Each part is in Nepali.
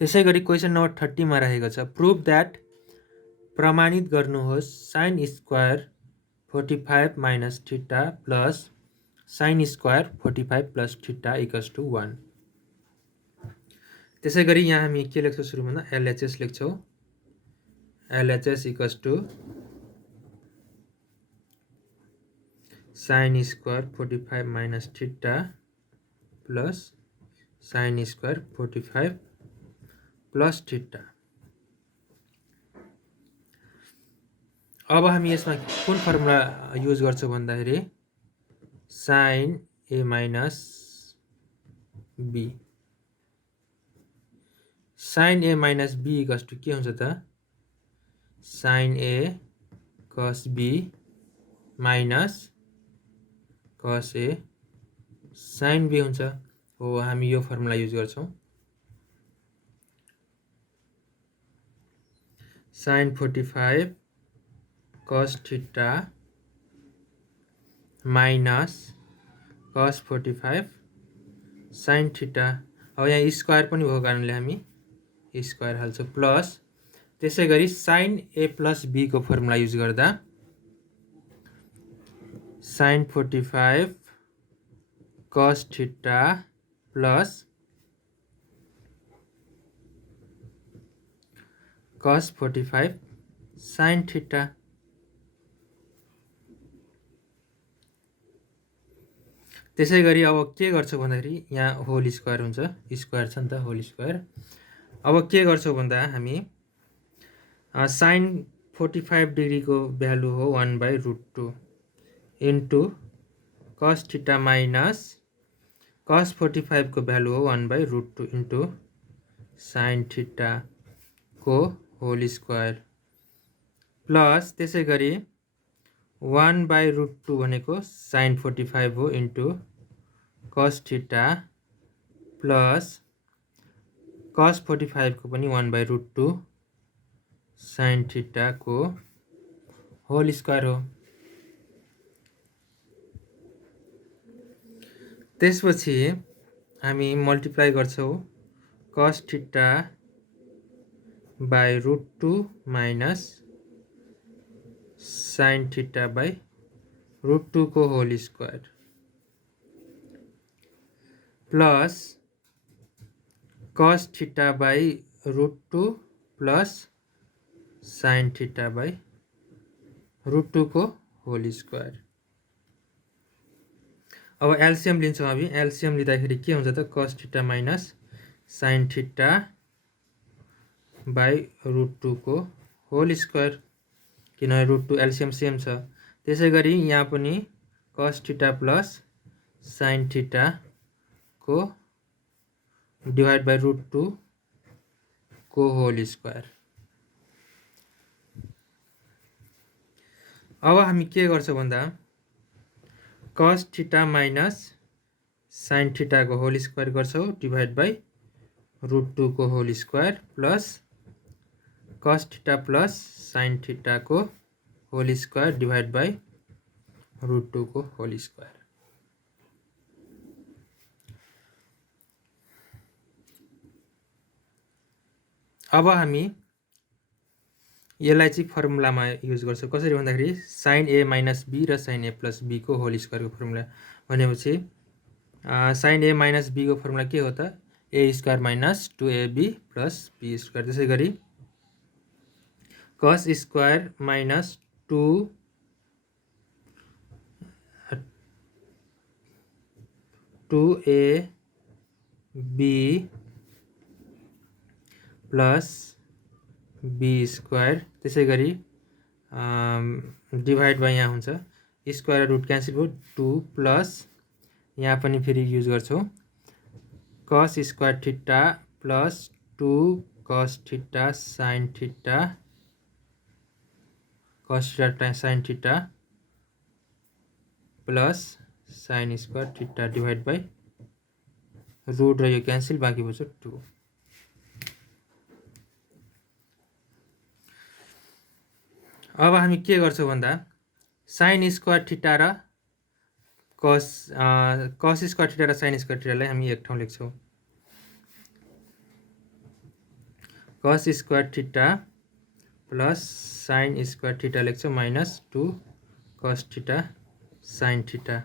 त्यसैगरी क्वेशन नम्बर 30 मा रहेको छ प्रुभ दैट प्रमाणित गर्नुहोस् sin square 45 minus theta plus sin square 45 plus theta equals to 1। त्यसैगरी यहाँ हामी के लेख्छौं सुरुमा LHS लेख्छौं LHS equals to sin square 45 minus theta plus sin square 45 plus theta. अब हामी यसमा कुन फर्मुला युज गर्छौं भन्दाखेरि sin a minus b। sin a minus b equals to के हुन्छ त sin a cos b minus cos a sin b हुन्छ। हो हामी यो फर्मुला युज गर्छौं sin 45 cos theta minus cos 45 sin theta। अब यहाँ स्क्वायर पनि भएको कारणले हामी स्क्वायर हाल्छौं प्लस त्यसैगरी sin a प्लस b को फर्मुला युज गर्दा sin 45 cos theta plus cos 45 sin theta। त्यसैगरी अब के गर्छौं भन्दाखेरि यहाँ होल स्क्वायर हुन्छ स्क्वायर छ नि त होल स्क्वायर। अब के गर्छौं भन्दा हामी sin 45 डिग्री को भ्यालु हो 1/√2 into cos theta minus cos 45 को भ्यालु हो 1/√2 इन्टु sin थीटा को होल स्क्वायर प्लस त्यसैगरी 1/√2 भनेको sin 45 हो into cos theta plus cos 45 को पनि 1/√2 sin थीटा को होल स्क्वायर हो। त्यसपछि हामी मल्टिप्लाई गर्छौं cos theta by √2 minus sin theta by √2 को whole square plus cos theta by √2 plus sin theta by √2 को होल स्क्वायर। अब एलसीएम लिन्छौं हामी एलसीएम लिँदाखेरि के हुन्छ त cos theta minus sin theta by √2 को होल स्क्वायर किनभने √2 एलसीएम सेम छ। त्यसैगरी यहाँ पनि cos theta plus sin theta को डिवाइड बाइ √2 को होल स्क्वायर। अब हामी के गर्छौं भन्दा cos theta minus sin theta को होल स्क्वायर गर्छौं डिवाइड बाइ √2 को whole square plus cos theta plus sin theta को होल स्क्वायर डिवाइड बाइ √2 को होल स्क्वायर। अब हामी यसलाई चाहिँ फर्मुलामा युज गर्छौं कसरी भन्दाखेरि sin a माइनस b र sin a प्लस b को होल स्क्वायर को फर्मुला भनेपछि sin a माइनस b को फर्मुला के हो त a square minus 2ab plus b square. त्यसैगरी cos square minus 2ab plus b square त्यसैगरी डिवाइड बाइ यहाँ हुन्छ स्क्वायर रुट क्यान्सल भयो 2 प्लस यहाँ पनि फेरि युज गर्छौं cos square theta plus 2 cos theta sin theta cos theta sin theta plus sin square theta divide by root र यो क्यान्सल बाँकी बच्यो 2। अब हामी के गर्छौं भन्दा sin स्क्वायर थीटा र cos स्क्वायर थीटा र sin स्क्वायर थीटालाई हामी एक ठाउँ लेख्छौं कस square theta plus sine square theta लेख्छ minus 2 cos theta sine theta.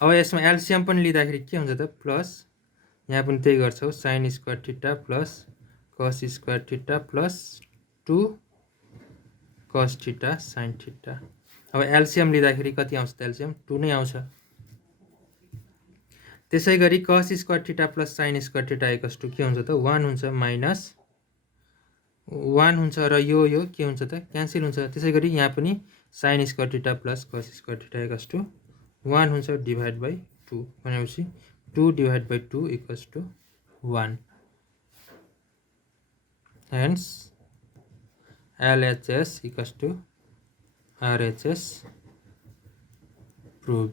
अब यसमा एलसिएम पनि लिँदाखेरि के हुन्छ त प्लस यहाँ पनि त्यही गर्छौँ sign square theta plus cos square theta plus 2 cos theta sine theta. अब एलसिएम लिँदाखेरि कति आउँछ त एलसिएम 2 नै आउँछ। त्यसै गरी cos square theta plus sine square theta equals to के हुन्छ त 1 हुन्छ माइनस 1 हुन्छ र यो के हुन्छ त क्यान्सल हुन्छ। त्यसै गरी यहाँ पनि sine square theta plus cos square theta equals to 1 हुन्छ डिभाइड बाई 2 भनेपछि 2 divide by 2 equals to 1। Hence LHS equals to RHS prove.